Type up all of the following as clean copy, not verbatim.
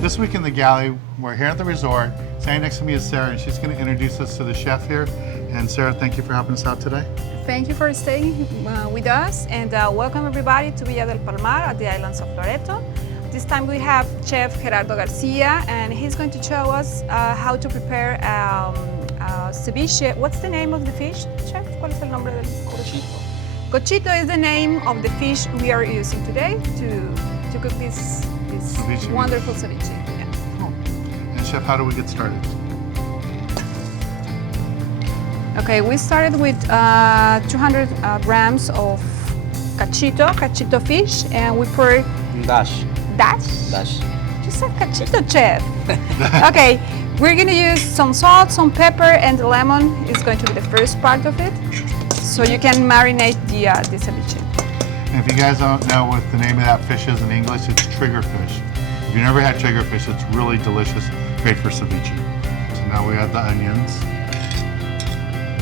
This week in the galley, we're here at the resort. Standing next to me is Sarah, and she's going to introduce us to the chef here. And Sarah, thank you for helping us out today. Thank you for staying with us, and welcome everybody to Villa del Palmar at the islands of Loreto. This time we have Chef Gerardo Garcia, and he's going to show us how to prepare ceviche. What's the name of the fish, Chef? ¿Cuál es el nombre del Cochito. Cochito is the name of the fish we are using today to cook this Ceviche. wonderful ceviche. Yeah. Cool. And Chef, how do we get started? Okay, we started with 200 grams of cachito fish, and we pour Dash. dash. You said cachito, Chef. Okay, we're gonna use some salt, some pepper, and the lemon is going to be the first part of it, so you can marinate the ceviche. And if you guys don't know what the name of that fish is in English, it's triggerfish. If you never had triggerfish, it's really delicious, great for ceviche. So now we add the onions,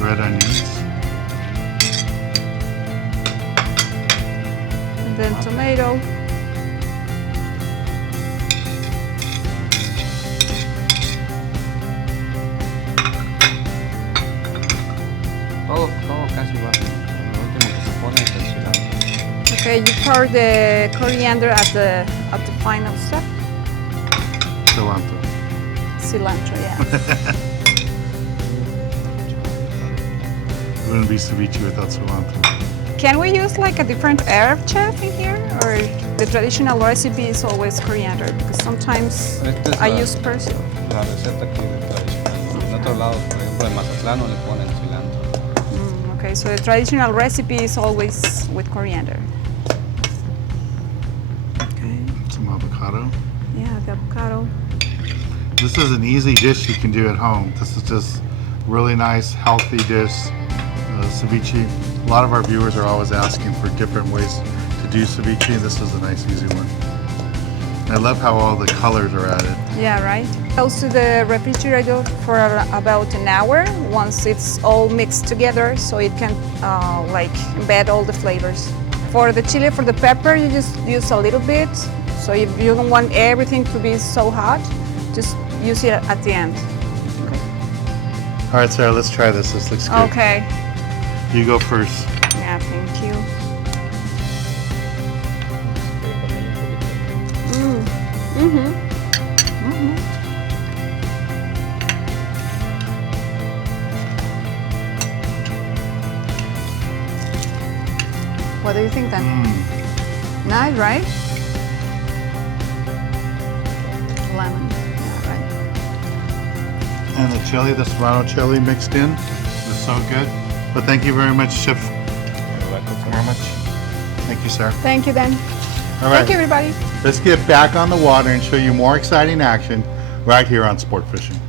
red onions. And then tomato. Todo casi va. Lo último que se pone es el cilantro. Okay, you pour the coriander at the final step. Cilantro. Cilantro, yeah. It wouldn't be ceviche without cilantro. Can we use like a different herb, Chef, in here? Or the traditional recipe is always coriander? Because sometimes Esta es I la- use parsley. La receta aquí de tradicional. En otros lados, por ejemplo, en Mazatlán no le ponen cilantro. Okay, so the traditional recipe is always with coriander. Okay, Some avocado. yeah, the avocado. This is an easy dish you can do at home. This is just really nice, healthy dish, ceviche. A lot of our viewers are always asking for different ways to do ceviche, and this is a nice, easy one. And I love how all the colors are added. Yeah, right. Goes to the refrigerator for about an hour once it's all mixed together, so it can like embed all the flavors. For the chili, for the pepper, you just use a little bit. So if you don't want everything to be so hot, just use it at the end. All right, Sarah, let's try this. This looks good. Okay. You go first. Yeah, thank you. What do you think then? Nice, right? Lemon, yeah, right. And the chili, the serrano chili mixed in is so good. But thank you very much, Chef. Very much. Thank you, Sarah. Thank you then. All right, Thank you, everybody. let's get back on the water and show you more exciting action right here on Sport Fishing.